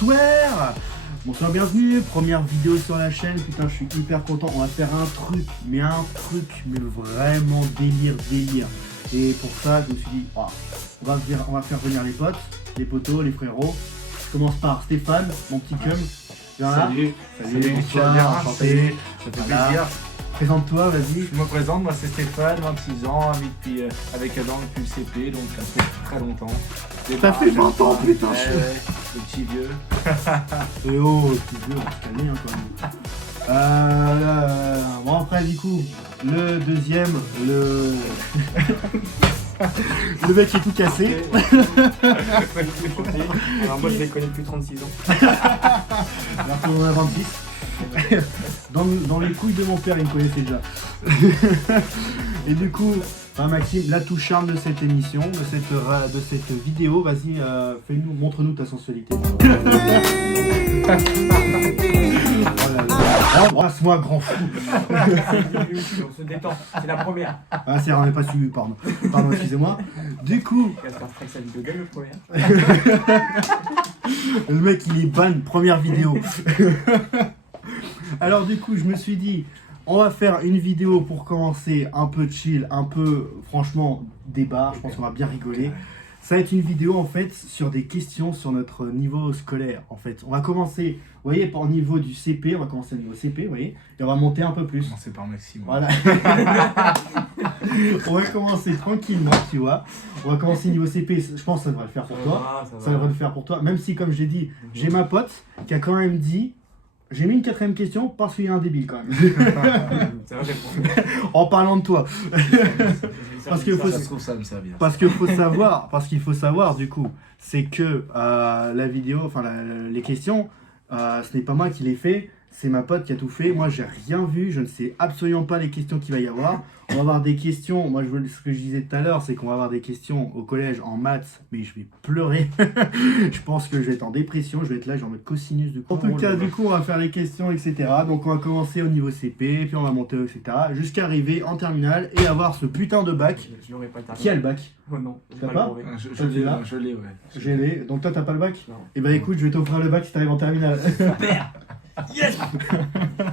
Bonsoir. Bonsoir, bienvenue, première vidéo sur la chaîne, putain je suis hyper content, on va faire un truc, mais vraiment délire. Et pour ça je me suis dit, oh, on va faire venir les potes, les potos, les frérots. Je commence par Stéphane, mon petit cum. Salut, bonsoir, enchanté. Ça fait plaisir. Présente-toi, vas-y. Je me présente, moi c'est Stéphane, 26 ans, avec Adam depuis le CP, donc ça fait très longtemps. Ça fait 20 ans, putain. Le petit vieux. Et oh, petit vieux, on va se calmer quand même. Bon après du coup, le deuxième, le mec qui est tout cassé. Alors moi je les connais depuis 36 ans. Alors qu'on en a 26. Dans les couilles de mon père, il me connaissait déjà. Et du coup, Maxime, l'atout charme de cette émission, de cette vidéo, vas-y, montre-nous ta sensualité. Embrasse-moi, grand fou. On se détend, c'est la première. Ah, c'est vrai, on n'est pas suivi, pardon, excusez-moi. Du coup, sa vidéo game le premier. le mec il est ban, première vidéo. Alors du coup, je me suis dit, on va faire une vidéo pour commencer un peu chill, un peu, franchement, débat, je pense qu'on va bien rigoler. Ça va être une vidéo en fait sur des questions sur notre niveau scolaire en fait. On va commencer, vous voyez, au niveau du CP, on va commencer au niveau CP, vous voyez, et on va monter un peu plus. C'est par Maxime. Voilà. On va commencer tranquillement, tu vois. On va commencer niveau CP, je pense que ça devrait le faire pour toi. Ça devrait le faire pour toi, même si comme j'ai dit, j'ai ma pote qui a quand même dit, j'ai mis une quatrième question parce qu'il y a un débile quand même. C'est vrai, j'ai En parlant de toi. Parce qu'il faut savoir du coup, c'est que la vidéo, enfin les questions, ce n'est pas moi qui les fait, c'est ma pote qui a tout fait. Moi j'ai rien vu, je ne sais absolument pas les questions qu'il va y avoir. On va avoir des questions, moi ce que je disais tout à l'heure, c'est qu'on va avoir des questions au collège en maths, mais je vais pleurer. Je pense que je vais être en dépression, je vais être là, genre en mode cosinus du coup. En tout cas, du coup, on va faire les questions, etc. Donc on va commencer au niveau CP, puis on va monter, etc. Jusqu'à arriver en terminale et avoir ce putain de bac. Je l'aurais pas terminé. Qui a le bac? Oh non, T'as pas? Je l'ai, ouais. J'ai les. Donc toi, t'as pas le bac? Non. Et bah écoute, je vais t'offrir le bac si t'arrives en terminale. Super. Yes.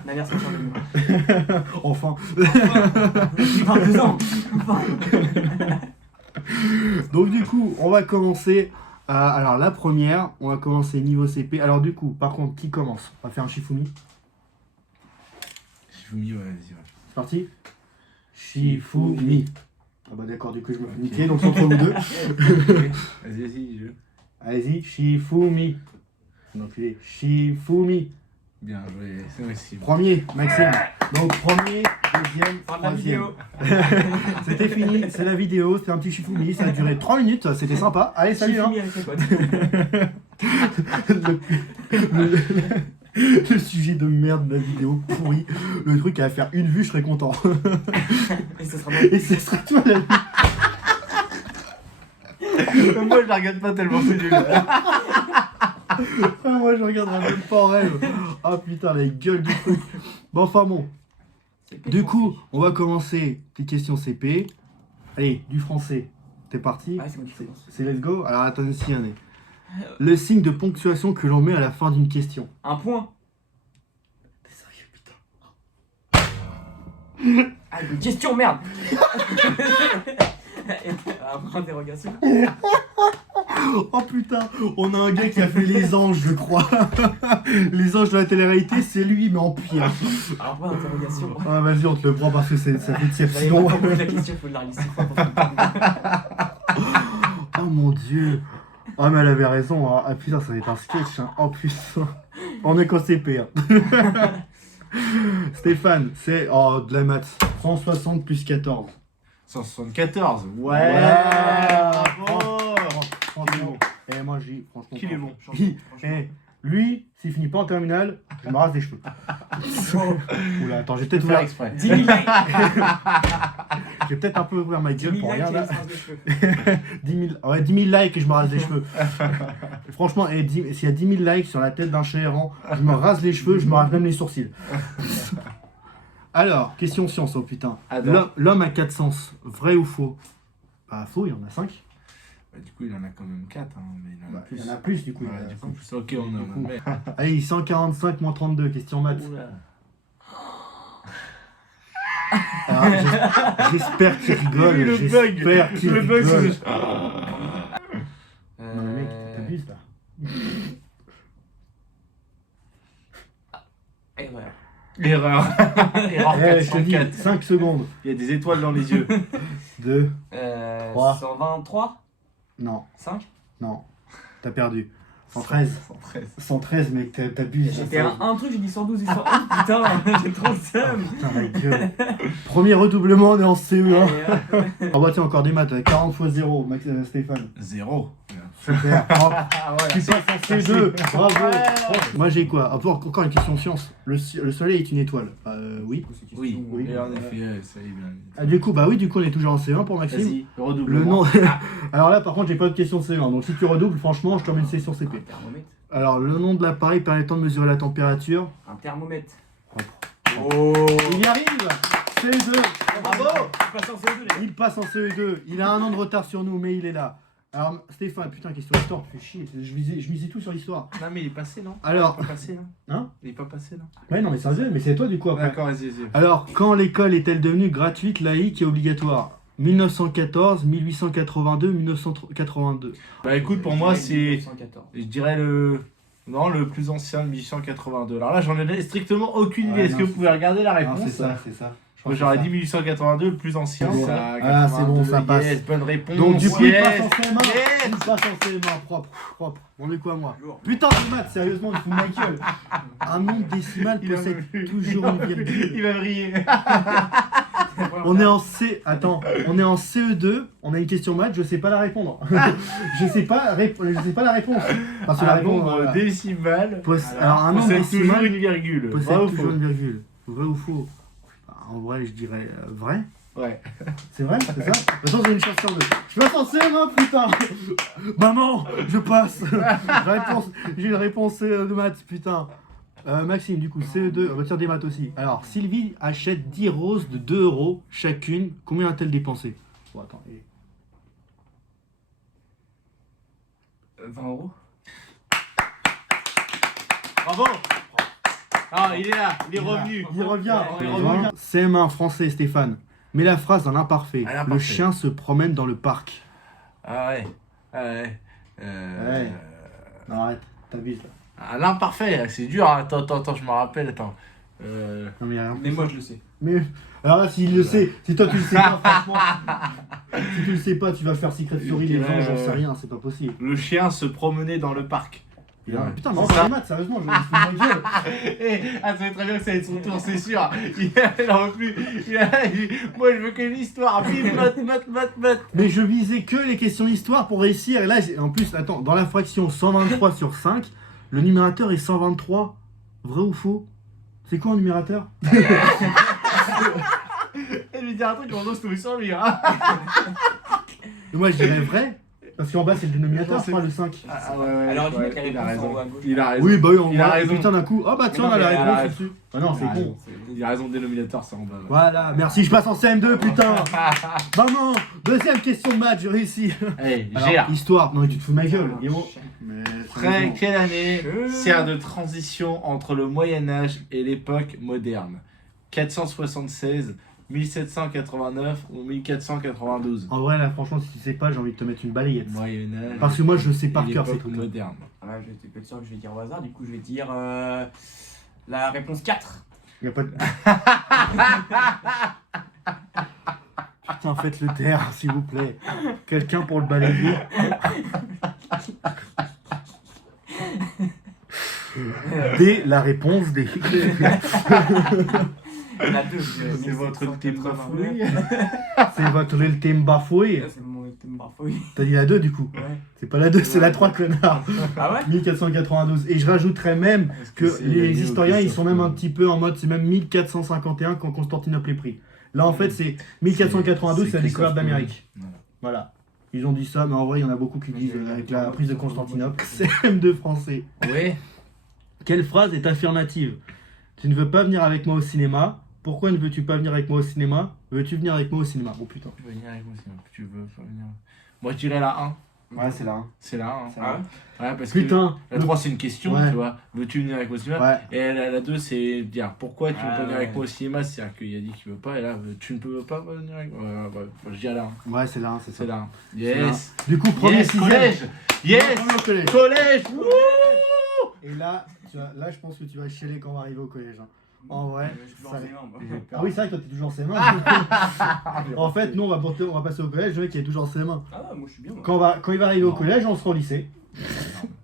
Ma mère s'est changée. Enfin. 22 ans. Enfin. Donc du coup, on va commencer. Alors la première, on va commencer niveau CP. Alors du coup, par contre, qui commence? On va faire un Shifumi. Shifumi, ouais, vas-y, ouais. C'est parti? Shifumi. Ah bah d'accord, du coup je me fais niquer, donc c'est entre nous deux. Vas-y, Allez-y, Shifumi. Donc Shifumi. Bien joué, c'est Maxime. Premier, Maxime. Donc premier, deuxième, troisième. C'était fini, c'est la vidéo, c'était un petit Shifumi, ça a duré 3 minutes, c'était sympa. Allez, salut hein. Le sujet de merde de la vidéo pourri, le truc à faire une vue, je serais content. Et ce sera toi la vie. Moi je la regarde pas tellement c'est nul. Moi je regarderai même pas en rêve. Ah putain, la gueule du truc. Bon, enfin bon. Du coup, on va commencer les questions CP. Allez, du français. T'es parti? Ah, c'est moi qui commence. C'est let's go. Alors attends, si on est. Le signe de ponctuation que l'on met à la fin d'une question. Un point. T'es sérieux, putain? Ah, une question, merde. Après interrogation. Oh putain, on a un gars qui a fait les anges, je crois. Les anges de la télé-réalité, c'est lui, mais en pire. Alors, point d'interrogation. Ah, vas-y, on te le prend parce que ça fait tiep. Sinon. La question, faut la lire 6 fois pour Oh mon dieu. Ah, mais elle avait raison. Hein. Ah putain, ça va être un sketch. Hein. Oh putain. On est qu'au CP. Hein. Stéphane, c'est de la maths. 160 plus 14. 174. Ouais. Bravo. Franchement. Et moi, j'ai franchement. Qu'il est bon. Lui, s'il finit pas en terminale, je me rase les cheveux. Oula, attends, j'ai peut-être Faire exprès. 10 000 likes. J'ai peut-être un peu ouvert ma 10 gueule 000 pour rien likes, là. il se rase les cheveux. 10 000 likes et je me rase les cheveux. Franchement, s'il y a 10 000 likes sur la tête d'un chat errant, je me rase les cheveux, je me rase même les sourcils. Alors, question science, oh putain. L'homme a 4 sens, vrai ou faux? Bah faux, il y en a 5. Bah, du coup, il en a quand même 4, hein, mais il en a Bah, plus. il y en a plus du coup. Ouais, il y en a du coup, cinq. plus. Ok, on coup. a. Allez, 145 moins 32, question maths. Oula. Alors, j'espère qu'il rigole. Le J'espère qu'il Le bug, rigole. c'est. Non, mais mec, t'abuses là. Erreur. Erreur. Erreur Eh, je te dis, 404. 5 secondes. Il y a des étoiles dans les yeux. 2. Trois. 123 Non, 5 non. T'as perdu. 113. 113. 113, mec, t'abuses. J'étais à un truc, j'ai dit 112 et 111, putain, j'ai trop le seum. Putain, ma gueule. Premier redoublement, on est en CE1. Et, Ah bah tiens, encore des maths, 40 x 0, Stéphane. 0. Super. Hop. Ah ouais. Tu passes en C2. Bravo. Moi j'ai quoi? Ah, encore une question science. Le soleil est une étoile. Oui. Oui, Oui. et en effet, ça y est bien. Ah, du coup, on est toujours en C1 pour Maxime. Vas-y, redouble. Le nom. Alors là, par contre, j'ai pas de question de C1. Donc si tu redoubles, franchement, je te remets une session un CP. thermomètre. Alors, le nom de l'appareil permettant de mesurer la température. Un thermomètre. Oh. Il y arrive. CE2. Bravo. Je passe en CE2, les gars. Il passe en CE2. Il a un an de retard sur nous, mais il est là. Alors, Stéphane, putain, question d'histoire, tu fais chier. Je misais tout sur l'histoire. Non, mais il est passé, non? Alors, Il est pas passé, non? hein? Il est pas passé, non? Ouais, non, mais sérieux, mais c'est toi du coup après. D'accord, vas-y. Alors, quand l'école est-elle devenue gratuite, laïque et obligatoire? 1914, 1882, 1982. Bah écoute, pour moi, c'est. 1914. Je dirais le. Non, le plus ancien de 1882. Alors là, j'en ai strictement aucune idée. Ouais, Est-ce non, que vous pouvez regarder la Ah, réponse? c'est ça, c'est ça. Je pense Moi, j'aurais que dit c'est 1882, le plus ancien. C'est bon. Ça, Ah, c'est bon, ça 82, passe. yes, bonne réponse. ça. Donc, du coup, il yes. passe en CM1. Yes. Il passe en CM1, propre. On est quoi, moi? Lourd. Putain, de maths, sérieusement, il fout de ma gueule. Un nombre décimal Il va possède me- toujours une virgule. Il va briller. On est en on est en CE2, on a une question maths, je sais pas la répondre. je sais pas la réponse. Parce que la Un réponse, nombre voilà. décimal. Alors, un nombre possède toujours décimal une virgule. possède Vrai ou toujours faux? une virgule. Vrai ou faux? En vrai, je dirais vrai. Ouais. C'est vrai, c'est ça? De toute façon, j'ai une chance sur deux. Je passe en CM1, putain! Maman, je passe! J'ai une réponse de maths, putain. Maxime, du coup, CE2, on va tirer des maths aussi. Alors, Sylvie achète 10 roses de 2 € chacune. Combien a-t-elle dépensé? Bon, attends. 20 euros. Bravo. Ah, il est là, il est revenu. Il revient. Ouais, il revient. CM1 français, Stéphane. Mets la phrase dans l'imparfait. À l'imparfait. Le chien se promène dans le parc. Ah ouais. Ah ouais. Ouais. Non, arrête, t'abuses là. Ah, l'imparfait, c'est dur. Hein. Attends, je me rappelle. Attends. Non, mais y a rien. Mais moi, je le sais. Mais alors là, s'il le sait, si toi tu le sais pas, franchement, si tu le sais pas, tu vas faire Secret Story, les gens, j'en sais rien, c'est pas possible. Le chien se promenait dans le parc. Et là, Ouais. putain, mais C'est ça. les maths, sérieusement, je me fous de ma gueule. Ah, ça va être très bien que ça va être son tour, c'est sûr. Il en veut plus. Moi, je veux que l'histoire. Bim, maths. Mais je visais que les questions d'histoire pour réussir. Et là, en plus, attends, dans la fraction 123 sur 5, le numérateur est 123. Vrai ou faux? C'est quoi un numérateur? Elle lui dit un truc, on ose tomber sur lui. Hein. Et moi, je dirais vrai. Parce qu'en bas, c'est le dénominateur, Non, je crois, le 5. Ah ouais, Alors, tu ouais, mets la il a réponse en raison. haut à gauche. Il a raison. Oui, bah oui, on Il a voit raison. putain d'un coup. Ah bah tiens, Mais on a non, la mais réponse il a dessus. Ah non, c'est con. Il a raison, dénominateur, c'est en bas. Ouais. Voilà, merci, je passe en CM2, putain. Maman, deuxième question de maths, j'ai réussi. Allez, Alors, Gérard. histoire, non mais tu te fous de ma gueule. Guillemot. Mais Après, quelle année Euh. sert de transition entre le Moyen-Âge et l'époque moderne? 476, 1789 ou 1492? En vrai, là, franchement, si tu sais pas, j'ai envie de te mettre une balayette. Moyen-Âge. Parce que moi, je sais par et cœur ces l'époque trucs-là. moderne. Ouais, je suis sûr que je vais dire au hasard, du coup, je vais dire la réponse 4. Y a pas de... Putain, faites le taire, s'il vous plaît. Quelqu'un pour le balayer. D, la réponse D. La 2, C'est votre ultime bafouille. C'est votre ultime bafouille. C'est mon ultime bafouille. T'as dit la 2 du coup. Ouais. C'est pas la 2, c'est la 3, connard. Ah ouais? 1492. Et je rajouterais même que les historiens, ils sont même un petit peu en mode, c'est même 1451 quand Constantinople est pris. Là, en fait, c'est 1492, c'est la découverte d'Amérique. Voilà. Ils ont dit ça, mais en vrai, il y en a beaucoup qui disent avec la prise de Constantinople. C'est M2 français. Oui. Quelle phrase est affirmative? Tu ne veux pas venir avec moi au cinéma. Pourquoi ne veux-tu pas venir avec moi au cinéma? Veux-tu venir avec moi au cinéma? Oh putain. Tu veux venir avec moi si tu veux pas venir. Moi, je dirais la 1. Ouais, c'est là. C'est là. Hein. C'est là. Ouais, parce Putain. que la 3, c'est une question, Ouais. tu vois. Veux-tu venir avec moi au cinéma? Ouais. Et la 2, c'est dire pourquoi tu veux Ah, pas venir avec ouais. moi au cinéma? C'est-à-dire qu'il a dit qu'il veut pas, et là, tu ne peux pas venir avec moi. Je dis là. Ouais, c'est là, c'est ça. C'est là. C'est là. Yes. Du coup, premier Yes, sixième. collège. Yes. Premier au collège. Collège. Wouh. Et là, là, je pense que tu vas chialer quand on va arriver au collège. Hein. En vrai. Je suis toujours ça- en CM1, moi. Ah oui, c'est vrai que toi, t'es toujours en CM1. En fait, nous, on va passer au collège. Le mec, il est toujours en CM1. Ah, moi je suis bien. Moi, Quand il va arriver au collège, on sera au lycée.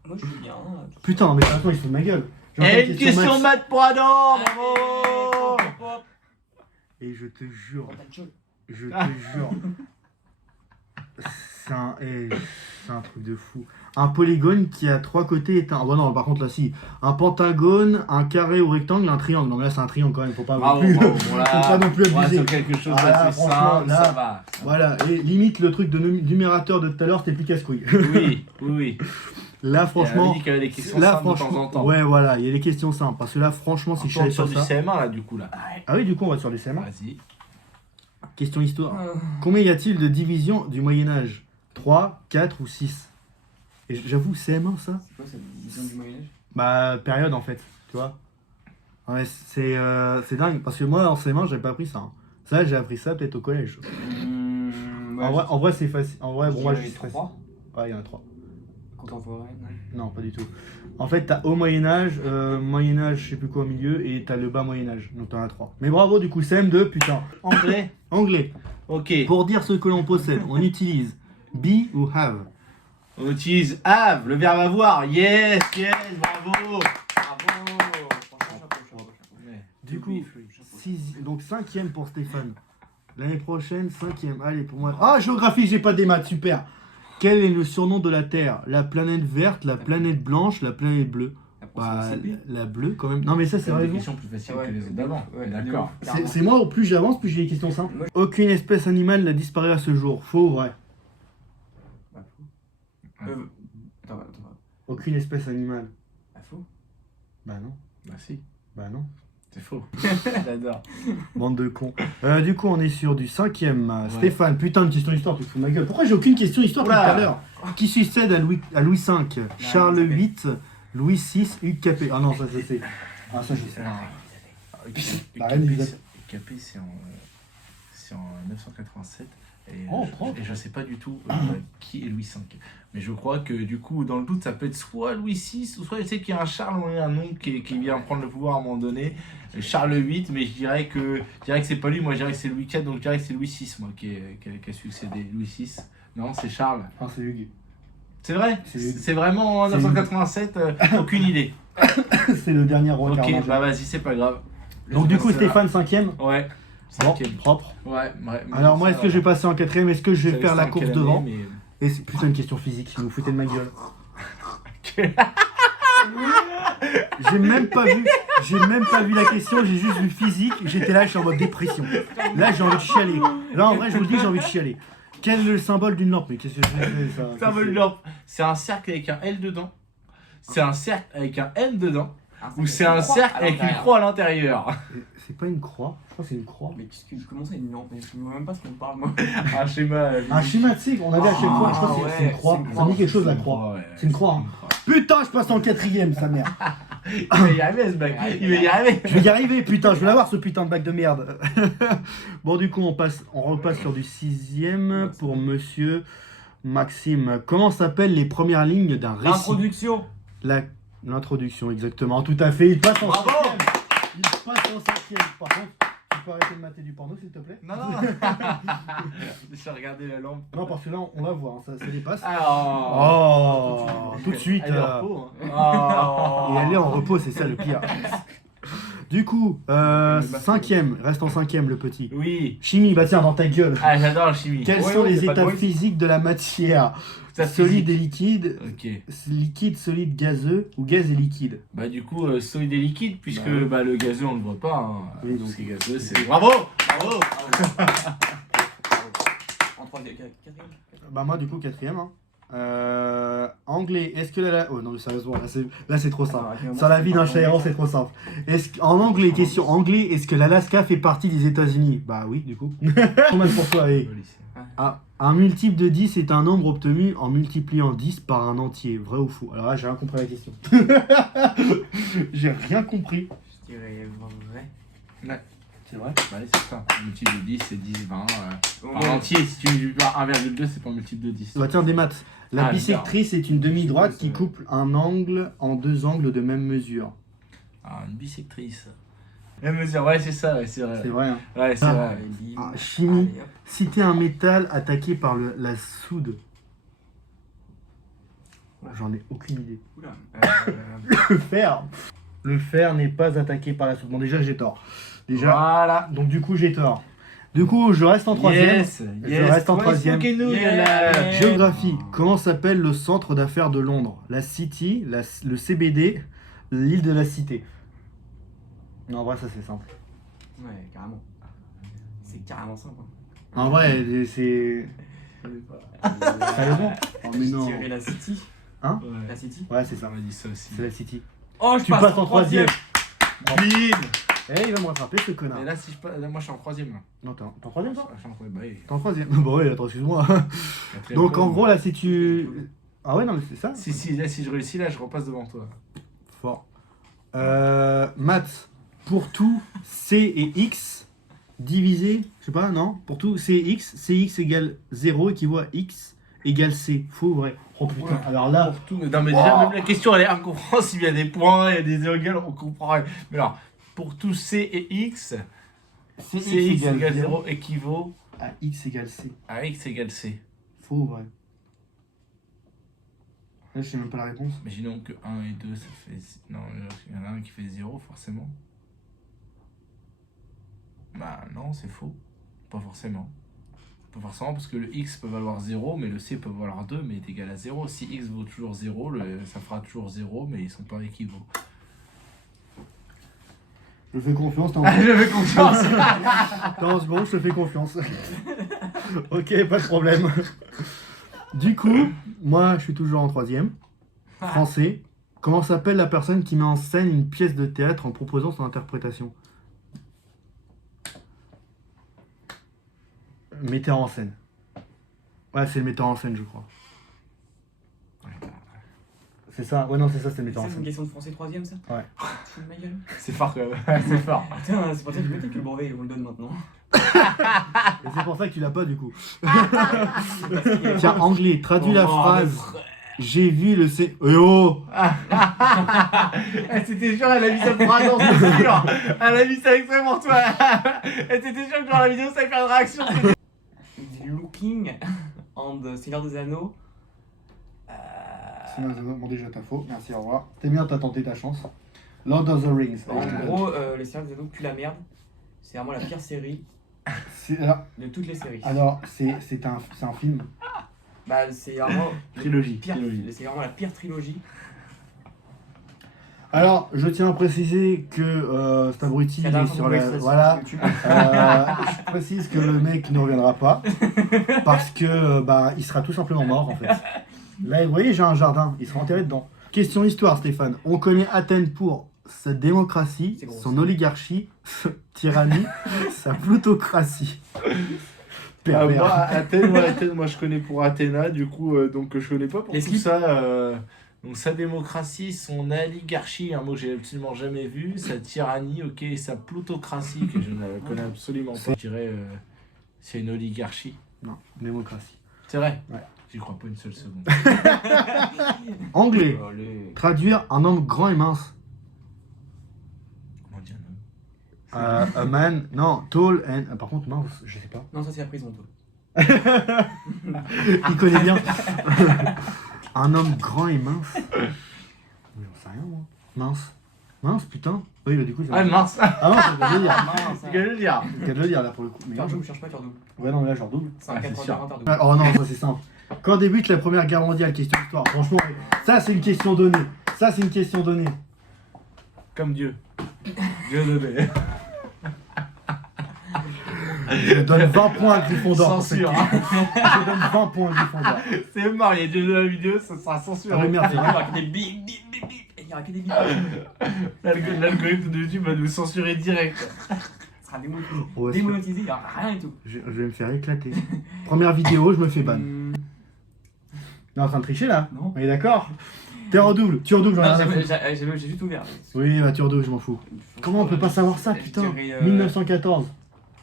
moi je suis bien. Putain, mais attends, ils se foutent de ma gueule. J'ai encore Et une question maths pour Adam. Bravo. Et je te jure, Oh, t'as le chaud. je te jure. C'est un truc de fou. Un polygone qui a 3 côtés est un. Bon, non, par contre, là, si. Un pentagone, un carré ou rectangle, un triangle. Non, mais là, c'est un triangle quand même. Faut pas Bravo, non plus. bravo, Faut voilà. pas non plus Ouais, abuser. sur quelque chose Ah, là, d'assez franchement, simple, là- ça va. Voilà, et limite, le truc de numérateur de tout à l'heure, c'était plus casse-couille. Oui. Là, Et elle franchement. dit qu'il y avait des questions Là, simples de temps en franchement. temps. Ouais, voilà, il y a des questions simples. Parce que là, franchement, si je On savais sur sur du ça. CM1 là, du coup là. Ah oui, du coup, on va sur les CM1. Vas-y. Question histoire. Combien y a-t-il de divisions du Moyen-Âge 3, 4 ou 6? Et j'avoue, CM1, ça? C'est quoi cette vision du Moyen-Âge? Bah, période en fait, tu vois. Ouais, c'est dingue, parce que moi, en CM1, j'avais pas appris ça. Hein. Ça, j'ai appris ça peut-être au collège. En vrai, c'est facile. En vrai, bon, moi, je suis facile. Ouais, il y en a 3. Contemporaine. Non, pas du tout. En fait, t'as haut Moyen-Âge, Moyen-Âge, je sais plus quoi au milieu, et t'as le bas Moyen-Âge. Donc t'en as 3. Mais bravo, du coup, CM2, putain. Anglais. Anglais. Ok. Pour dire ce que l'on possède, on utilise be ou have. On utilise have, le verbe avoir. Yes, bravo. Bravo. Franchement, chapeau. Du coup, donc 5e pour Stéphane. L'année prochaine, 5e. Allez, pour moi. Ah, géographie, j'ai pas des maths, super. Quel est le surnom de la Terre? La planète verte, la planète blanche, la planète bleue? Bah, la bleue quand même. Non, mais ça, c'est C'est vrai. des questions plus faciles Ouais, que les autres d'avant. ouais, D'accord. C'est moi, plus j'avance, plus j'ai des questions simples. Moi, Aucune espèce animale n'a disparu à ce jour. Faux ou vrai? Attends. Aucune espèce animale. Ah, faux. Bah non. Bah si, Bah non. c'est faux. J'adore. Bande de cons. Du coup, on est sur du 5e. Ouais. Stéphane, putain de question histoire, tu te fous de ma gueule. Pourquoi j'ai aucune question histoire depuis tout Oula. à l'heure? Qui succède à Louis V? Charles Louis VIII, Louis VI, Hugues Capet. Ah non, ça je sais. Ah, ça je sais. La reine Elisabeth. Capé, c'est en 987. Et, Oh, je, propre. et je sais pas du tout qui est Louis V. Mais je crois que du coup, dans le doute, ça peut être soit Louis VI, ou soit je sais qu'il y a un Charles, un oncle qui vient prendre le pouvoir à un moment donné. Charles VIII, mais je dirais que c'est pas lui, moi je dirais que c'est Louis IV, donc je dirais que c'est Louis VI, moi, qui a succédé. Louis VI. Non, c'est Charles. Ah, c'est Hugues. C'est vrai? C'est- C'est vraiment en c'est- 987, aucune idée. C'est le dernier roi Ok, carnage. bah vas-y, c'est pas grave. Donc du coup, Stéphane, 5e. Ouais. Bon, Cinquième. propre. Ouais. Alors moi, est-ce que je vais passer en 4e? Est-ce que je vais J'avais faire la cinq course à devant? l'année, Et c'est putain une question physique, vous vous foutez de ma gueule. J'ai même pas vu la question, j'ai juste vu physique, j'étais là, je suis en mode dépression. Là, j'ai envie de chialer. Là, en vrai, je vous le dis, j'ai envie de chialer. Quel est le symbole d'une lampe? Mais qu'est-ce que c'est ça? C'est un vol lampe. C'est un cercle avec un L dedans. C'est un cercle avec un M dedans. Ou c'est un cercle avec une croix à l'intérieur. C'est pas une croix? Je crois que c'est une croix. Mais comment ça, une lampe? Je ne vois même pas ce qu'on parle, moi. Un schéma. Un schéma, tu sais, on avait à chaque fois, je crois que c'est une croix. Ça me dit quelque chose, la croix. C'est une croix, hein. Putain, je passe en 4e, sa mère. Il va y arriver ce mec. Il va y arriver. Je vais y arriver, putain, je vais l'avoir ce putain de bac de merde. Bon, du coup, on repasse sur du 6e pour monsieur Maxime. Comment s'appellent les premières lignes d'un récit? L'introduction. L'introduction, exactement. Tout à fait, il passe en Bravo. 5e. Il passe en 5e. Par contre, tu peux arrêter de mater du porno, s'il te plaît? Non. J'ai regardé la lampe. Non, parce que là, on la voit, hein, ça dépasse. Alors. Oh, tout de suite. Elle est en repos, hein. Et elle est en repos, c'est ça le pire. Du coup, 5e, reste en 5e le petit. Oui. Chimie, bah tiens, dans ta gueule. Ah, j'adore la chimie. Quels Ouais, sont ouais, les y a pas de états bruit. physiques de la matière? État Solide physique. et liquide, Ok. liquide, solide, gazeux ou gaz et liquide? Bah du coup, solide et liquide, puisque Bah, le gazeux on le voit pas. Hein. Oui, Donc donc- c'est gazeux, c'est... Bravo. Bravo. En 3e, 4e. Bah moi du coup 4e. Hein. Anglais, est-ce que la... Oh non mais sérieusement, là c'est trop simple. Sur la vie d'un Chahérant, c'est trop simple. En anglais, question anglais, est-ce que l'Alaska fait partie des États-Unis? Bah oui, du coup. Combien pour toi, allez. Ah, un multiple de 10 est un nombre obtenu en multipliant 10 par un entier. Vrai ou faux? Alors là, j'ai rien compris à la question. J'ai rien compris. Je dirais vrai. C'est vrai? Bah, c'est ça. Le multiple de 10, c'est 10, 20. Ouais. En entier, si tu multiplies par 1,2, c'est pas un multiple de 10. Bah tiens, des maths. La Ah, bisectrice est une demi-droite qui Ouais. coupe un angle en deux angles de même mesure. Ah, une bisectrice. Même mesure, ouais, c'est ça, ouais, c'est vrai. C'est vrai, hein? Ouais, c'est Ah. vrai. Allez, bim. Ah, chimie. Allez, hop. Citer un métal attaqué par la soude. J'en ai aucune idée. Oula. Le fer. Le fer n'est pas attaqué par la soude. Bon, déjà, j'ai tort. Déjà. Voilà. Donc, du coup, j'ai tort. Du coup, je reste en troisième. Yes, Je reste en troisième. Yeah. Géographie. Comment s'appelle le centre d'affaires de Londres? La City, le CBD, l'île de la Cité. Non, en vrai, ça c'est simple. Ouais, carrément. C'est carrément simple. En vrai, c'est. Sérieusement? Oh, mais Je non. dirais la City. Hein? La City. Ouais, c'est Ça ça. m'a dit ça aussi. C'est la City. Oh, je Tu passes en troisième. Bim. Eh, il va me rattraper ce connard. Mais là, si je passe, là, moi je suis en troisième. Là. Non, t'es en troisième, toi? Je suis en troisième. Bah oui. T'es en troisième. Bon, ouais, attends, excuse-moi. Quatrième Donc, en tour. gros, là, si tu. Ah ouais, non, mais c'est ça? Là, si je réussis, là, je repasse devant toi. Fort. Maths. Pour tout C et X divisé, je sais pas, non? Pour tout C et X, CX égale 0 équivaut à X égale C. Faux ou vrai? Oh putain, Ouais. alors là. Pour tout. Non, mais déjà, même la question, elle est incompréhensible. Il y a des points, il y a des égales, on comprend rien. Mais alors, pour tout C et X, CX CX égale 0 équivaut à X égale C. à X égale C. Faux ou vrai? Là, je sais même pas la réponse. Imaginons que 1 et 2, ça fait... Non, il y en a un qui fait 0, forcément. Bah non, c'est faux. Pas forcément. Pas forcément, parce que le X peut valoir 0, mais le C peut valoir 2, mais est égal à 0. Si X vaut toujours 0, ça fera toujours 0, mais ils sont pas équivalents. Je fais confiance, t'en Je fais confiance. Dans ce bon, je te fais confiance. Ok, pas de problème. Du coup, moi, je suis toujours en troisième. Français. Comment s'appelle la personne qui met en scène une pièce de théâtre en proposant son interprétation? Metteur en scène. Ouais, c'est le metteur en scène, je crois. C'est ça? Ouais, non, c'est ça, c'est le metteur en C'est une scène. question de français troisième, ça? Ouais. Tu fous de ma gueule. C'est fort quand même. C'est fort. Putain, c'est pour ça que je me dis que le brevet, on le donne maintenant. Et c'est pour ça que tu l'as pas, du coup. Tiens, anglais, traduis la phrase. J'ai vu le C. Eh oh! C'était sûr, elle a mis ça pour Adam, c'est sûr. Elle a mis ça exprès pour toi. Elle était sûre que dans la vidéo, ça allait faire une réaction. Looking and Seigneur des Anneaux. Bon, déjà, t'as faux. Merci, au revoir. T'es bien, t'as tenté ta chance. Lord of the Rings. En gros, les Seigneurs des Anneaux puent la merde. C'est vraiment la pire série de toutes les séries. Alors, c'est un film. Bah, c'est vraiment Trilogie. c'est vraiment la pire trilogie. Alors, je tiens à préciser que cet abruti C'est la est dernière fois sur qu'on la. voit ça sur Voilà. YouTube. Je précise que le mec ne reviendra pas. Parce que, bah, il sera tout simplement mort, en fait. Là, vous voyez, j'ai un jardin. Il sera enterré dedans. Question histoire, Stéphane. On connaît Athènes pour sa démocratie, C'est gros, son ça. oligarchie, sa tyrannie, sa plutocratie. Pervers. Moi, je connais pour Athéna, du coup, donc je connais pas pour Les tout slips. ça. Donc sa démocratie, son oligarchie, un mot que j'ai absolument jamais vu, sa tyrannie, ok, et sa plutocratie, que je ne connais absolument pas. Je dirais, c'est une oligarchie. Non, démocratie. C'est vrai? Ouais. J'y crois pas une seule seconde. Anglais. Allez. Traduire un homme grand et mince. Comment dire, non? A man, non, tall and. Par contre, mince, je sais pas. Non, ça c'est la prison, toi. Il connaît bien. Un homme grand et mince. Mais j'en sais rien, moi. Mince. Mince, putain. Oui, bah du coup, c'est. Ah, mince! Ah non, c'est le cas de le dire. Mince, C'est qu'à le dire! C'est le cas de le dire, là, pour le coup. Mais Faire non, double, cherche pas faire double. ouais, non, mais là, genre double. C'est un Ouais, c'est 4 sûr. heures double. Ah, oh non, ça, c'est simple. Quand débute la Première Guerre mondiale? Question histoire. Franchement, ça, c'est une question donnée. Ça, c'est une question donnée. Comme Dieu. Dieu donné. Je donne 20 points à Gryffondor. pour cette Censure. question. Je donne 20 points à Gryffondor. C'est mort, il y a Dieu dans la vidéo, ça sera censuré. Ah oui, merde, Il c'est y vrai. aura que des bip bip bip bip. Il y aura que des bip. L'algorithme de YouTube va nous censurer direct. sera démonétisé. Ouais, Démonétisé, il n'y aura rien et tout. je vais me faire éclater. Première vidéo, je me fais ban. T'es en train de tricher là? Non. On est d'accord? T'es en double, tu redoubles, j'en ai Non, rien à foutre. j'ai juste ouvert. Oui, bah tu redoubles, je m'en fous. Comment on peut pas savoir ça, putain? 1914.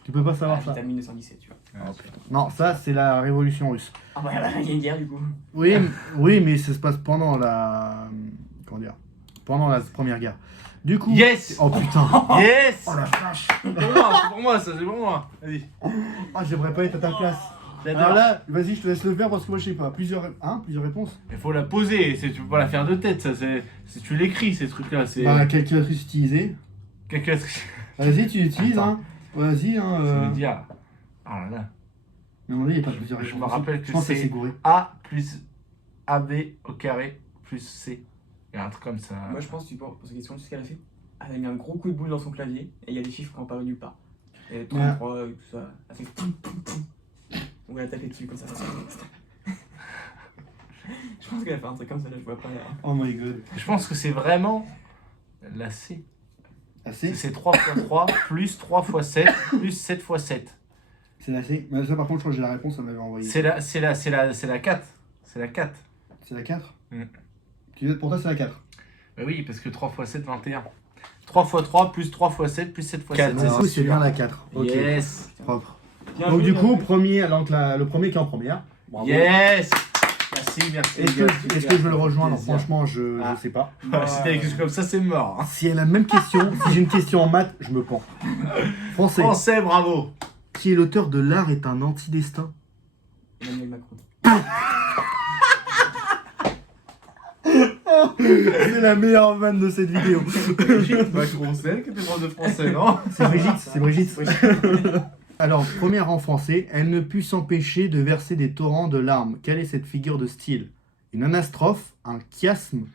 Tu peux pas savoir ça. J'étais à 1917, tu vois. Ah, putain. Non, ça c'est la révolution russe. Ah bah il y a une guerre du coup. Oui, oui, mais ça se passe pendant la... Comment dire? Pendant la première guerre. Du coup... Yes. Oh putain. Yes. Oh la vache. C'est pour moi, ça, c'est pour moi. Vas-y. Ah, j'aimerais pas être à ta place. Alors J'adore. là, vas-y, je te laisse le faire parce que moi je sais pas. Plusieurs réponses. Il faut la poser, tu peux pas la faire de tête, ça, tu l'écris ces trucs-là, c'est... Bah, calculatrice utilisée. Calculatrice. Vas-y, tu l'utilises, Attends. hein. Vas-y, hein. Ça veut dire... Ah là là. Mais on dit, il n'y a pas plusieurs Je réponses. me rappelle que Je pense que c'est c'est gouré. A plus AB au carré plus C. Il y a un truc comme ça. Moi je pense, pour cette question, tu sais ce qu'elle a fait? Elle a mis un gros coup de boule dans son clavier et il y a des chiffres qui ont paru nulle part. Et 33 et tout ça. Elle fait poum poum poum. Ou elle a tapé dessus comme ça. Je pense qu'elle a fait un truc comme ça là, je vois pas. Oh my god. Je pense que c'est vraiment la C. Assez? C'est 3 x 3 plus 3 x 7 plus 7 x 7. C'est la C. Mais ça, par contre, je crois que j'ai la réponse, ça m'avait envoyé. C'est la 4. C'est la 4. C'est la 4 Mm. Pour toi, c'est la 4. Bah oui, parce que 3 x 7, 21. 3 x 3 plus 3 x 7 plus 7 x 7. Du coup, c'est bien la 4. Ok. Yes. Propre. Bien Donc, joué, du bien coup, joué. le premier qui est en première. Bravo. Yes. Merci. Est-ce que je veux le rejoindre? Plaisir. Franchement, je Ah. sais pas. Si t'as quelque chose comme ça, c'est mort. hein. Si elle a la même question, si j'ai une question en maths, je me pends. Français. Français, bravo. Qui est l'auteur de L'art est un anti-destin? Emmanuel Macron. C'est la meilleure vanne de cette vidéo. Macron, c'est elle qui était prof de français, non? C'est Brigitte. Alors, première en français, elle ne put s'empêcher de verser des torrents de larmes. Quelle est cette figure de style? Une anastrophe, un chiasme,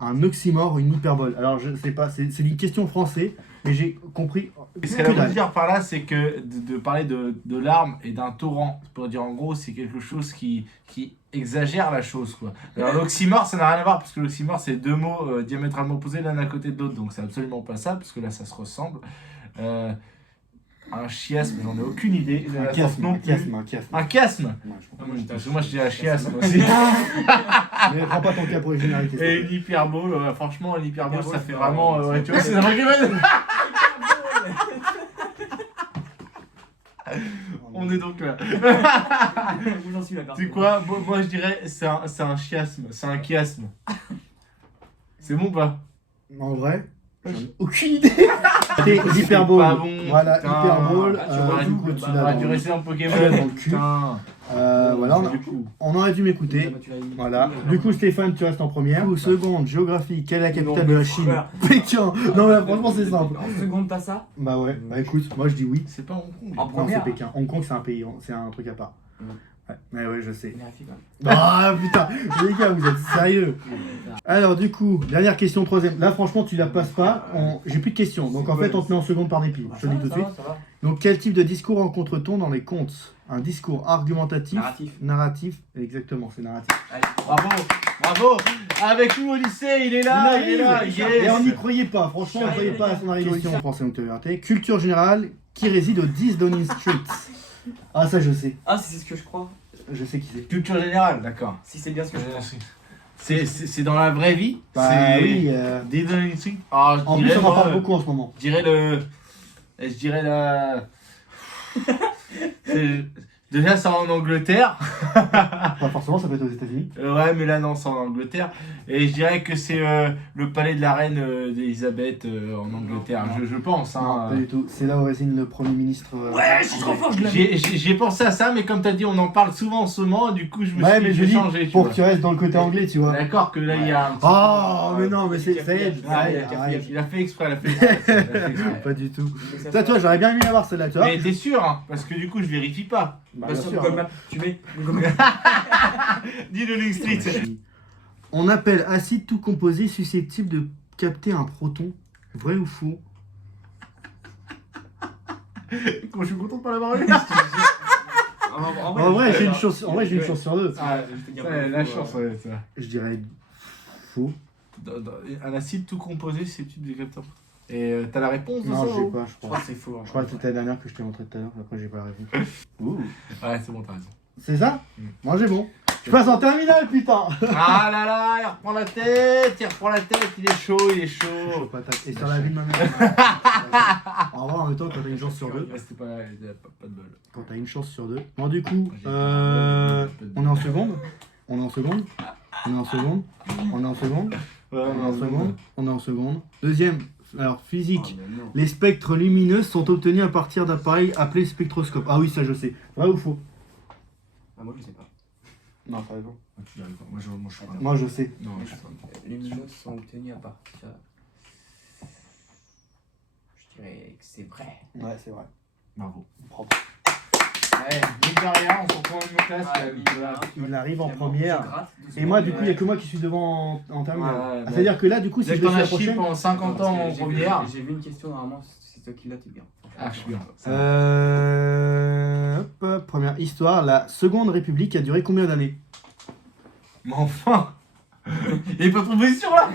un oxymore, une hyperbole. Alors, je sais pas, c'est une question française, mais j'ai compris. Ce qu'elle veut dire par là, c'est que de parler de larmes et d'un torrent, pour dire en gros, c'est quelque chose qui exagère la chose, quoi. Alors l'oxymore, ça n'a rien à voir, parce que l'oxymore, c'est deux mots diamétralement opposés l'un à côté de l'autre, donc c'est absolument pas ça, parce que là, ça se ressemble. Un chiasme, j'en ai aucune idée. Un chiasme, Non un plus. chiasme, un chiasme. Un chiasme. Ouais, je comprends. Parce que moi, je dis un chiasme aussi. Mais prends pas ton cas pour les généralités. Et une hyperbole, franchement, une hyperbole, ça fait c'est vraiment. pas- Ouais, tu vois, c'est vrai que on est donc là. Où j'en suis là, C'est quoi? Moi je dirais c'est un chiasme, c'est un chiasme. C'est bon ou pas? En vrai, j'en ai aucune idée. C'est C'est hyperbole. pas bon, Voilà, putain. hyperbole. Ah, tu vois, Du coup, tu l'as On a dans dû le- rester en Tu l'as Pokémon. dans le cul. Putain. Voilà, Du coup. on aurait dû m'écouter. Voilà. Du coup, Stéphane, tu restes en première. Ou seconde, géographie. Quelle est la capitale de la Chine? Pékin. Non, mais franchement, c'est simple. En seconde, t'as ça? Bah ouais. Bah écoute, moi je dis oui. C'est pas Hong Kong. En Non, première. c'est Pékin. Hong Kong, c'est un pays, c'est un truc à part. Ouais, je sais. Vérifie, quand même. Ah putain, les gars, vous êtes sérieux. Alors du coup, dernière question, troisième. Là franchement tu la passes pas, j'ai plus de questions. Donc en fait on te met en seconde par dépit, je te le dis tout de suite. Ça va. Donc quel type de discours rencontre-t-on dans les contes? Un discours argumentatif, Narratif. Exactement, c'est narratif. Allez, Bravo. Avec nous au lycée, il est là. Et on n'y Yes. croyait pas, franchement on ne croyait pas à son arrivée. Question français donc vérité. Culture générale, qui réside au 10 Downing Street? Ah ça je sais, Ah, si c'est ce que je crois. je sais qui c'est. Culture générale, d'accord. Si c'est bien ce que je crois. C'est dans la vraie vie. Bah C'est oui, des Downing Street. Ah, en plus on en parle beaucoup en ce moment. Je dirais la. Déjà, c'est en Angleterre. Pas forcément, ça peut être aux États-Unis. Ouais, mais là, non, c'est en Angleterre. Et je dirais que c'est le palais de la reine d'Elisabeth en Angleterre. Je pense. Non, Hein. pas du tout. C'est là où réside le Premier ministre. Ouais, je suis trop fort, je l'avais. J'ai pensé à ça, mais comme t'as dit, on en parle souvent en ce moment. Du coup, je me Ouais, suis mais dit, je je vais dis changer. pour que tu restes dans le côté anglais, tu vois. D'accord que là, il y a un petit Oh, mais non, mais c'est ça y est, Ah, il a fait exprès, il a fait exprès. Pas du tout. Ça, toi, j'aurais bien aimé l'avoir celle-là, tu vois. Mais t'es sûr, hein, parce que du coup, je vérifie pas. Bah, Bah, bien sur sûr, Google hein. Maps, tu mets Google Maps. Dis le Link Street. On appelle acide tout composé susceptible de capter un proton. Vrai ou faux? Je suis content de pas l'avoir eu. En vrai, j'ai une chance, j'ai une chance sur deux. Ah, la chance, ouais, ça. Je dirais faux. Un acide tout composé, c'est type de capteur. Et t'as la réponse de Non, ça je sais ou- pas, je Je crois crois. que c'est faux. Je crois que c'était la dernière que je t'ai montré tout à l'heure, après j'ai pas la réponse. Ouh. Ouais, c'est bon, t'as raison. C'est ça Mm. Moi j'ai bon. Je passe en terminale, putain. Ah là là, il reprend la tête, il est chaud, il est chaud. Et sur la vie de ma mère. Au revoir, en même temps, quand t'as une chance sur deux. Ouais, c'était pas de bol. Quand t'as une chance sur deux. Bon, du coup, J'ai on est en seconde. On est en seconde. On est en seconde. On est en seconde. Ouais, On est en seconde. On est en seconde. Deuxième, alors physique. Ah, mais non. Les spectres lumineux sont obtenus à partir d'appareils appelés spectroscopes. Ah oui, ça je sais. Vrai ou faux? Ah, moi, je sais pas. Non, pas raison. Moi, je suis pas. Moi je sais. Non, je sais pas. Les lumineux sont obtenus à partir. Je dirais que c'est vrai. Ouais, c'est vrai. Bravo. Propre. Ouais, mine de rien, on se retrouve en même classe. Il arrive en première. Et moi, du coup, il n'y a que moi qui suis devant en terminale. Ouais, Ah, ouais. c'est-à-dire que là, du coup, si Dès je que le t'en fais as la chié prochaine. pendant 50 ans en première. J'ai vu une question, normalement, c'est toi qui l'as, t'es bien. Ah, je suis bien. Hop, première histoire. La Seconde République a duré combien d'années? Mais enfin. Il est pas trop sûr là.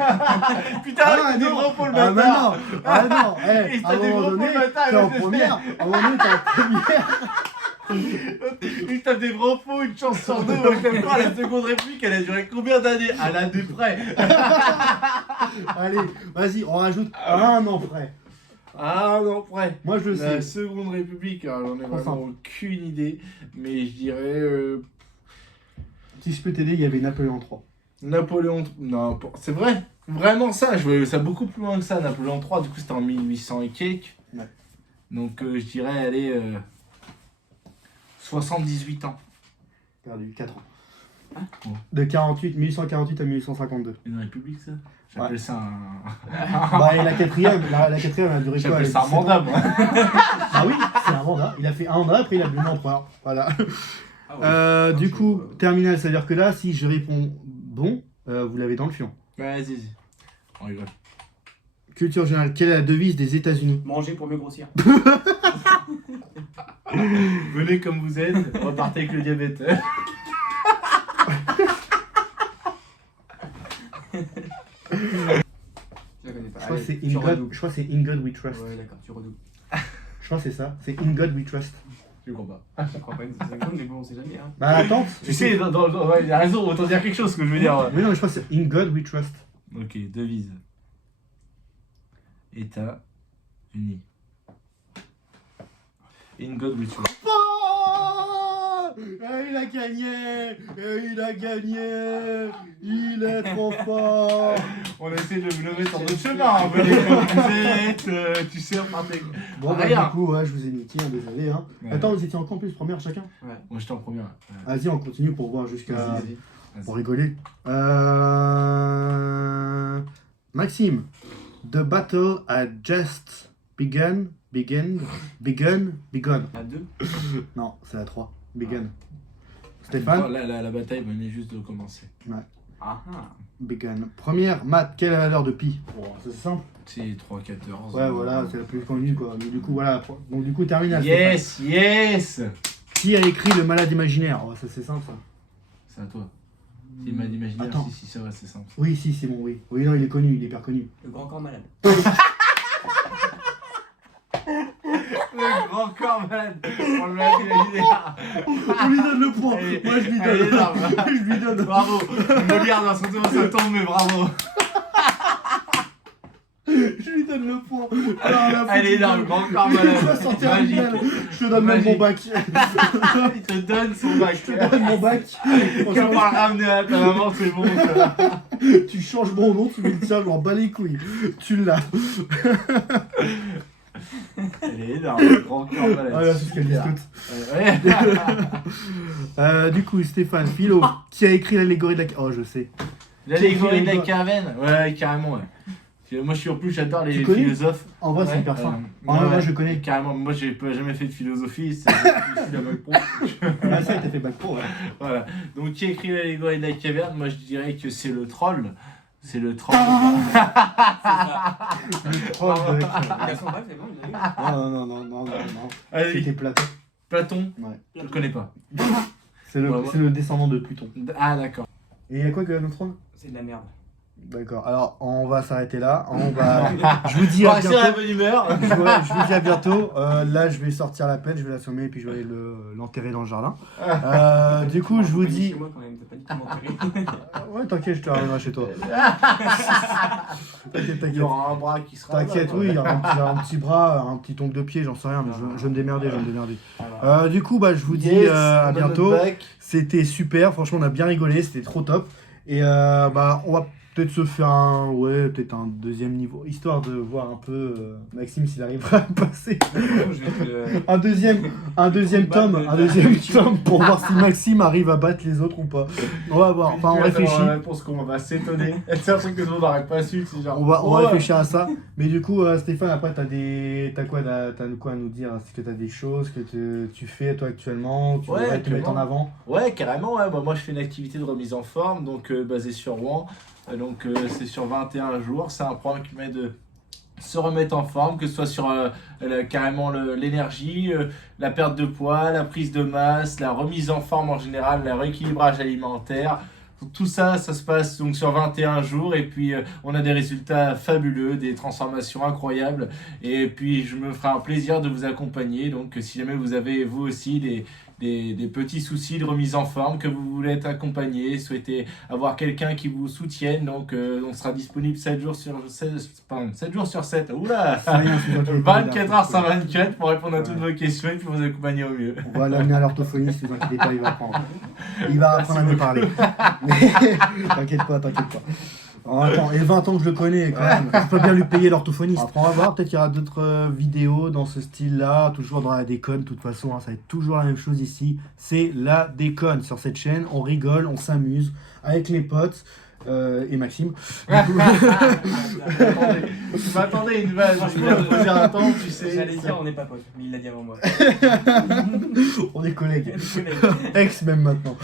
Putain, Ah, il est non. gros pour le Ah, bâtard. bah non. Ah non. Eh, Il à un t'a des moment gros donné, pour le bâtard, t'es en il va te première. À un moment donné, t'es en première. Il tape des gros faux, une chance sur deux. Moi, je t'aime pas, la seconde réplique, elle a duré combien d'années? À l'année près. Allez, vas-y, on rajoute un an près. Ah non, près. Moi, je le sais. La seconde république, alors, j'en ai Enfin. vraiment aucune idée. Mais je dirais. Si je peux t'aider, il y avait Napoléon III. Napoléon. Non, c'est vrai. Vraiment ça, je voyais ça beaucoup plus loin que ça. Napoléon III, du coup, c'était en 1800 et quelques. Ouais. Donc, je dirais, allez. 78 ans. Perdu, 4 ans. Hein De 1848 à 1852. Une république, ça? J'appelle ça un. Bah, et la quatrième, la quatrième, elle a duré quoi? J'appelle elle ça un 17 ans. mandat, moi. Ah oui, c'est un mandat. Il a fait un mandat, après il a devenu empereur. Voilà. Ah ouais. Du coup, terminal, c'est-à-dire que là, si je réponds bon, vous l'avez dans le fion. Vas-y. On rigole. Culture générale, quelle est la devise des États-Unis? Manger pour mieux grossir. Venez comme vous êtes, repartez avec le diabète. Je la connais pas. Je crois que Allez, c'est tu redoubles. In God We Trust. Ouais, d'accord, tu redoubles. Je crois que c'est ça. C'est In God We Trust. Je comprends pas. Je crois pas une seconde, mais bon, on sait jamais. Hein. Bah attends. Tu sais, ouais, il a raison, autant dire quelque chose, ce que je veux dire. Mais non, mais je crois que c'est In God We Trust. Ok, devise. États-Unis. In God we trust. Oh, il a gagné. Il a gagné. Il est trop fort. On essaie de vous lever sur notre chemin, venez comme vous êtes, tu sais, repartez. Bon, bah, Rien. du coup, ouais, je vous ai niqué, hein, désolé. Hein. Ouais. Attends, vous étiez en campus première chacun? Ouais. Moi j'étais en première. Vas-y, on continue pour voir jusqu'à. Vas-y. Pour rigoler. Maxime. The battle had just begun. Begun. La 2. Non, c'est la 3. Begun. Stéphane. La bataille venait juste de commencer. Ah ah. Begun. Première, maths, quelle est la valeur de pi? Bon, c'est simple. C'est 3-14. Ouais, voilà, c'est la plus connue quoi. Mais du coup, voilà. Donc, du coup, terminal. Yes, yes. Stéphane. Qui a écrit Le Malade imaginaire? Oh, ça, c'est simple ça. C'est à toi. C'est mal imaginaire, Attends. si, c'est vrai, c'est simple. Oui, si, c'est bon, oui. Oui, non, il est connu, il est hyper connu. Le grand corps malade. Le grand corps malade. On l'a imaginaire. On lui donne le point. Elle est- Moi, je lui elle est donne. énorme. Je lui donne. Bravo. Molière dans son tour, ça tombe, mais bravo. Je lui donne le point. Alors, Elle est là, le grand corps malade. Il va sortir en Magique. finale. Je te donne même mon bac. Il te donne son bac. Je te donne mon bac. Quand on va le ramener à ta maman, c'est bon. Ça. Tu changes mon nom, tu mets le tien, je m'en bats les couilles. Tu l'as. Elle est énorme, le grand corps malade. Voilà, c'est ce qu'elle dit Ouais. toutes. Du coup, Stéphane, philo, qui a écrit l'allégorie de la... Oh, je sais. L'allégorie de la caravane. Ouais, carrément, ouais. Moi, je suis en plus, j'adore les Tu connais philosophes. En vrai, c'est Ouais, hyper simple. ouais, Moi, ouais, je connais. Carrément, moi, j'ai jamais fait de philosophie. C'est je suis la Bac Pro. Ah, ça, il t'a fait bac pro, ouais. Voilà. Donc, qui a écrit l'allégorie de la caverne? Moi, je dirais que c'est le troll. C'est le troll. C'est ça. Oh, avec... Le garçon, bref, c'est bon, il a eu. Non. Allez, C'était Platon. Platon. Ouais. Je le connais pas. C'est le, Ouais, ouais. c'est le descendant de Pluton. Ah, d'accord. Et il y a quoi que notre rôle? C'est de la merde. D'accord, alors on va s'arrêter là. Je vous dis On à va rester dans la bientôt. bonne humeur. Je vous dis à bientôt. Là, je vais sortir la pelle, je vais l'assommer et puis je vais aller l'enterrer dans le jardin. Du coup, je vous dis. Chez moi quand même, t'as pas dit comment m'enterrer. Ouais, t'inquiète, je te ramènerai chez toi. T'inquiète, Il y t'inquiète. aura un bras qui sera. T'inquiète, là, quoi. oui, il y aura un petit bras, un petit ongle de pied, j'en sais rien, mais je vais me démerder, je vais me démerder. Voilà. Du coup, je vous dis Yes, à on a notre bientôt. bac. C'était super, franchement, on a bien rigolé, c'était trop top. Et on va peut-être se faire peut-être un deuxième niveau, histoire de voir un peu Maxime s'il arrivera à passer. Je vais être le- Un deuxième tome pour voir si Maxime arrive à battre les autres ou pas. On va voir, enfin on réfléchit. Je pense qu'on va s'étonner. C'est un truc que tout le monde n'aurait pas su. C'est genre. On va réfléchir à ça. Mais du coup, Stéphane, après, t'as quoi à nous dire? Est-ce que t'as des choses que tu fais toi actuellement? Tu Ouais, voudrais te mettre en actuellement. avant? Ouais, carrément. Ouais. Bah, moi, je fais une activité de remise en forme, donc basée sur Rouen. Donc, c'est sur 21 jours. C'est un programme qui permet de se remettre en forme, que ce soit sur carrément l'énergie, la perte de poids, la prise de masse, la remise en forme en général, le rééquilibrage alimentaire. Tout ça, ça se passe donc sur 21 jours et puis on a des résultats fabuleux, des transformations incroyables et puis je me ferai un plaisir de vous accompagner. Donc si jamais vous avez vous aussi des petits soucis de remise en forme, que vous voulez être accompagné, souhaitez avoir quelqu'un qui vous soutienne, donc on sera disponible 7 jours sur 7 jours sur 7. Oula, C'est rien, c'est toi qui es 24 heures sur 24 pour répondre à toutes vos questions et puis vous accompagner au mieux. On va l'amener à l'orthophoniste, ne vous inquiétez pas, il va apprendre. Il va apprendre à nous parler. Mais t'inquiète pas. Attends, et 20 ans que je le connais quand même, je peux bien lui payer l'orthophoniste. Après on va voir, peut-être qu'il y aura d'autres vidéos dans ce style-là, toujours dans la déconne, de toute façon, ça va être toujours la même chose ici. C'est la déconne sur cette chaîne, on rigole, on s'amuse avec les potes. Et Maxime. Je m'attendais à une vanne, il a posé un temps, tu sais. J'allais dire on n'est pas potes, mais il l'a dit avant moi. On est collègues. Ex même maintenant.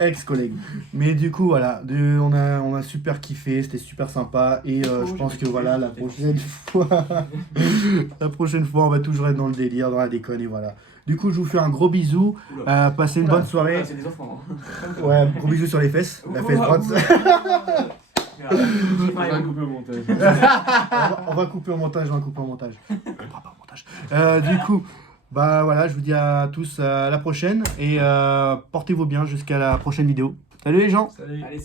Ex-collègues. Mais du coup, voilà, on a super kiffé, c'était super sympa. Et je pense que voilà, la prochaine fois, on va toujours être dans le délire, dans la déconne. Et voilà. Du coup, je vous fais un gros bisou. Passez une bonne soirée. C'est des enfants. Ouais, gros bisou sur les fesses. La fesse droite. On va couper au montage. On va couper au montage, On fera pas au montage. Du coup, voilà, je vous dis à tous à la prochaine. Et portez-vous bien jusqu'à la prochaine vidéo. Salut les gens! Salut. Allez,